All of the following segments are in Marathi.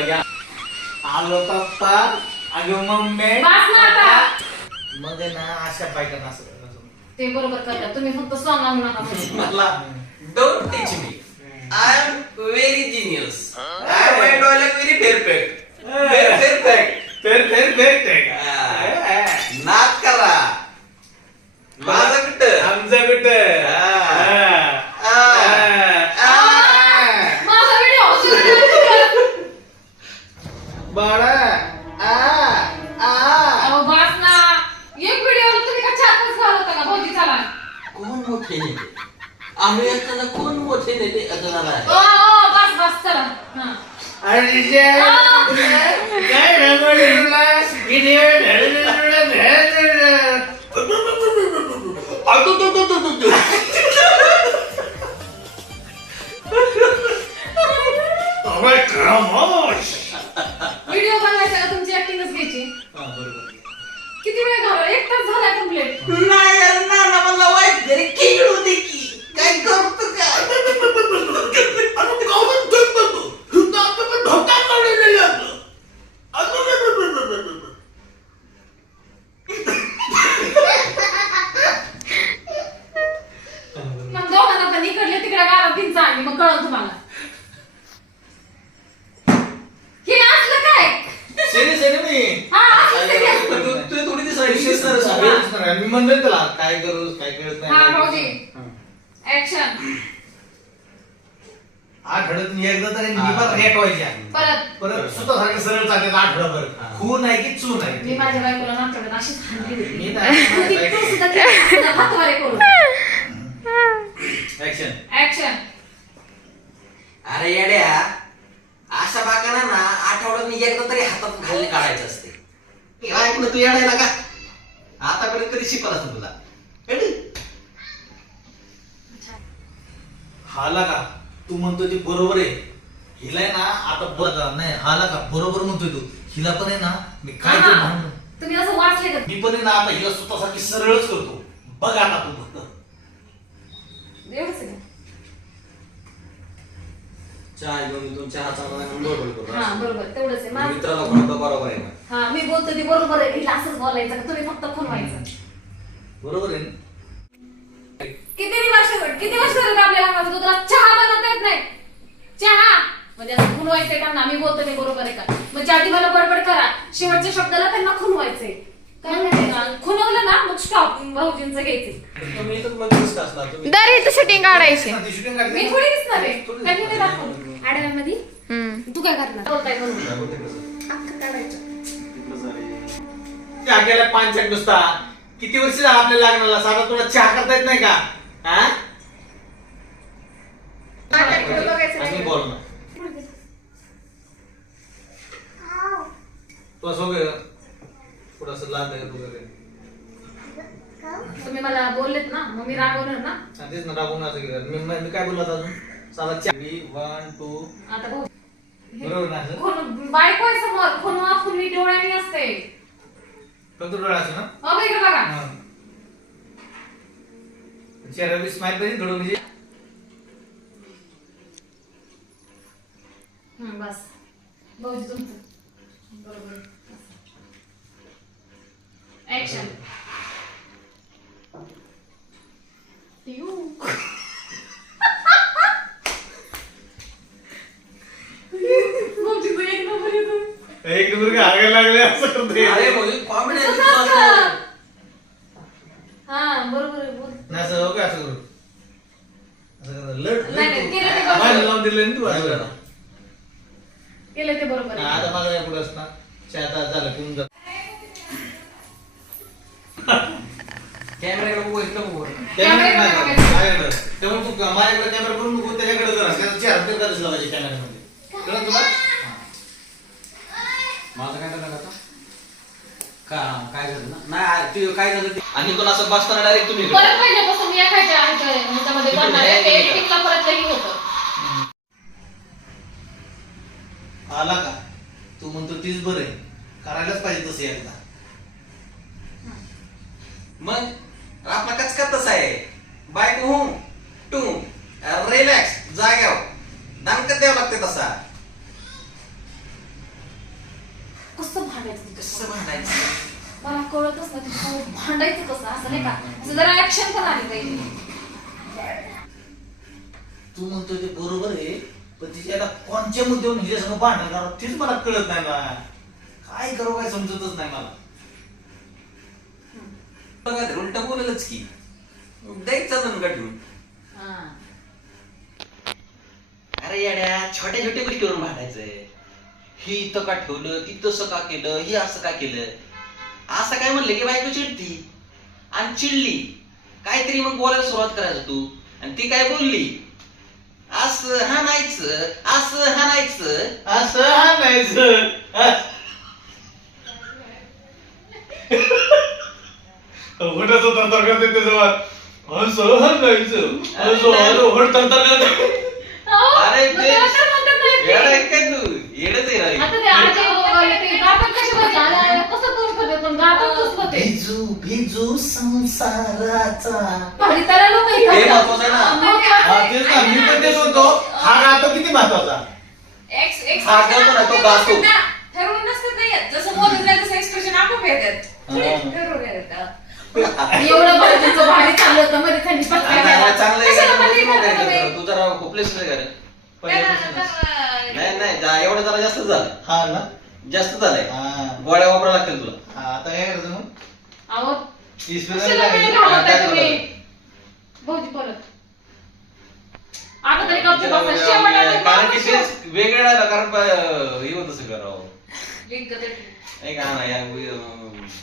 आलो पप्पा अगं मम्मी बस ना आता। मग आहे ना अशा बायकांना असं करायचं. ते बरोबर करतात. तुम्ही फक्त सॉंग आणू नका. मला don't teach me I am very genius I my dollar very perfect perfect फेर फेर फेर फेर. नाक करा माझं कुठं आमचं कुठं आ. आ. माझा व्हिडिओ बाळा आ आ. अहो बस ना. एक व्हिडिओ तुम्ही का चार पाच घालवता का? भाऊजी चला. कोण मोठे नेते? आम्ही असताना कोण मोठे नेते? असणार आहे. ओ ओ बस बस चला. हा. अरे जे- कंप्लीट नाही यार, नाना मला वाईट घरी खेळ होते की. काय करतो काय? मग दोघांना पण इकडले तिकडे गाला पिंचा आणि मग कळलं तुम्हाला. हे असलं काय? Serious आहे ना मी? हा असलं काय तू- तू थोडी Serious दिसणारच आहे, आहे. आहे. मी म्हणतोय तुला काय करू काय कळत नाही हा, काय भाऊजी. ऍक्शन आठवड्यातून एकदा तरी. निभार रेट व्हायच्या परत परत सुतासारखं सरळ चालते आठवडाभर हा. खू नाही की चू मी नाही माझ्या बायकोला नाचवण्यात अशीच हाणली होती. मी नाही. ती तो सुद्धा ती सुद्धा हातवारे करून ऍक्शन ऍक्शन अरे येड्या अशा बागांना ना आठवड्यात एकदा तरी हातात घालणे काढायचं असते हे ऐक ना तू येडायला का आतापर्यंत तरी शिकवलं असतं तुला? हाला का? तू म्हणतो ते बरोबर आहे. हिला आहे ना आता बघा नाही हाला का? बरोबर म्हणतोय तू. हिला पण आहे ना मी काय ते हा. म्हणतो तुम्ही असं वाचले का? मी पण आहे ना आता हिला स्वतःसाठी सरळच करतो. बघ आता तू. फक्त एवढंच आहे का? चहा घेऊन तू चहा चांगला घेऊन बडबड करू हा बरोबर. तेवढंच आहे. माझं- मित्राला कोणतं बरोबर आहे. ना हा मी बोलतो ते बरोबर आहे. हिला असंच बोलायचं का? तुम्ही फक्त खून व्हायचं. बरोबर आहे. ना किती वर्ष किती वर्ष झाले का आपल्या लग्नाचं दुधाला चहा बनवता येत नाही? चहा? म्हणजे असं खुनवायचंय त्यांना. मी बोलतो ते बरोबर आहे का? म्हणजे आधी मला बडबड करा. शेवटच्या शब्दाला त्यांना खुनवायचंय काय माहिती ना खुनवलं ना मग स्टॉप भाऊजींचं घ्यायचं तुम्ही का दर इथं शूटिंग काढायची. ती shooting काढते मी ना? थोडी दिसणार आहे. थोडी काय मी दिसणार. दाखवलं आडव्यामध्ये? हम्म. तू काय करणार? बोलताय? म्हणून काय बोलते कसं? अख्खं काढायचं. चहा केला पानचट नुसता. किती वर्ष झालं आपल्या लागणारा साधा तुला चहा करता येत नाही का? हा नाटक बघायचं आणि नाही. बोल ना. तू असं वगैरे थोडस लाद आहे वगैरे? तुम्ही मला बोललेत ना मग मी रागवणार ना. आणि तेच ना राबवून असं केलं. मी मी काय बोललो अजून? साधा चहा. One two. आता भाऊ बरोबर ना? असं खून बायको आहे समोर. खुनवा खुनवी डोळ्यानी असते. पण तू डोळ्याचं ना अहो इकडे बघा. हा. स्माइल पाहिजे थोडं म्हणजे. हं, बस. भाऊजी तुमचं. बरोबर. ऍक्शन भाऊजीचं एक एक मुलगी हागायला लागले असं करते अरे भाऊ कॉमेडी तसंच असतं. हा बरोबर आहे बोल नाही असं हो का असं करू असं करू. लढ नाही, नाही, केलं ते माझ्या बरोबर. लावून दिलं ना तू असं करा. केलं ते बरोबर हा, आहे आता माझं काय पुढे असणार आता झालं पिऊन जा कॅमेराकडे बघू इकडे बघू कॅमेरा नाही? माझ्याकडे तू माझ्याकडे कॅमेरा करून नको त्याच्याकडे जरा. त्याचा चेहरा तिरका दिसला पाहिजे कॅमेऱ्यामध्ये. कळलं तुला? माझं काय झालं आता? का काय झालं ना? नाही ते काय झालं ते? आणि तो असं बसताना डायरेक्ट तुम्ही इकडे. परत पहिल्यापासून या खायच्या ह्याच्यामध्ये बनणार आहे. ते एडिटिंगला परत लई होतं. आला का? तू म्हणतो तीच बरं आहे. करायलाच पाहिजे तसं एकदा. मग आपला कचका तसा आहे. बायक हो टू रिलॅक्स जाग्यावर. दामकत द्यावं लागते तसा. कसं भांडायचं कसं? भांडायचं? मला कळतच नाही तिच्यासोबत भांडायचं कसं? असं नाही का? असं जरा ऍक्शन पण आली पाहिजे तू म्हणतो ते बरोबर आहे पण तिच्या आता कोणत्या मुद्द्यावर हिच्यासंग भांडण करावं तेच मला कळत नाही ना काय करू काय समजतच नाही मला. बघा ते उलट बोलेलच की. द्यायचा जण ठेवून हा. अरे येड्या छोट्या छोट्या गोष्टीवरून भांडायचंय. ही इथं का ठेवलं ती तसं का केलं ही असं का केलं? असं काय म्हणलं की बायको चिडती? आणि चिडली. काहीतरी मग बोलायला सुरुवात करायचं तू. आणि ती काय बोलली? असं असं हाणायचं असं करते त्याचं असं आणायचं असं आलं होट तरतर करते अहो, अरे मग ते- त्याला तर म्हणतात नाही ते. येडा आहे काय तू येडच आहे रे. आता ते आजी वगैरे ते गातात कसे बसले? अरे, अरे, कसं तोंड करतात पण गातात कसं होते? भिजू भिजू संसाराचा भारी त्याला लोकं हे ऐकतात. महत्वाचं आहे ना. मग हा, काय? तेच ना मी पण तेच म्हणतो हा गातो किती महत्त्वाचा एक्स- एक्स- हा, गातो ना, तो गातो. ना, ठरवून नसतं ते येत. जसं बोलत जाईल तसं एक्सप्रेशन आपोआप येतात हा. ठरवून येतात एवढं भाजीचं भारी चाललं होतं मध्ये त्यांनी नाही, नाही. चांगलं आहे. कशाला तू करता करतो? जरा होपलेस नाही नाही नाही जा- एवढं जरा जास्त झालं. हा ना? जास्त झालंय. हा. गोळ्या वापरावं लागतील तुला. हा, आता काय करायचं मग. अहो, तीस कशाला वेळ मिनिट घालवताय काय तुम्ही? करायचं? भाऊजी परत आता तरी गप्प तिला बसा. शेवटाला ते कारण की बाबा तेच वेगळं आहे ना कारण प- हे होत असं करावं लिंक देते. नाही का ना या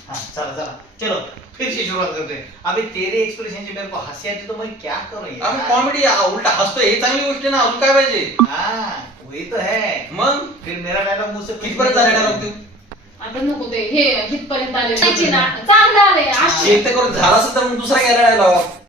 हाँ चला चला. चलो. फिर से शुरुआत करते हैं। अभी तेरे एक्सप्रेशन से मेरे को हंसी आती तो मैं क्या करूं अबे यार कॉमेडी उलटा हसतो हे चांगली गोष्ट आहे ना अजून काय पाहिजे? हाँ वही तो है। मग? फिर मेरा डायलॉग मुझसे कितपर्यंत झाले डायलॉग तू? आता नको ते हे हितपर्यंत आले चांगलं आले आशे. शेत करून झाला सुद्धा मग दुसरा घ्यायला डायलॉग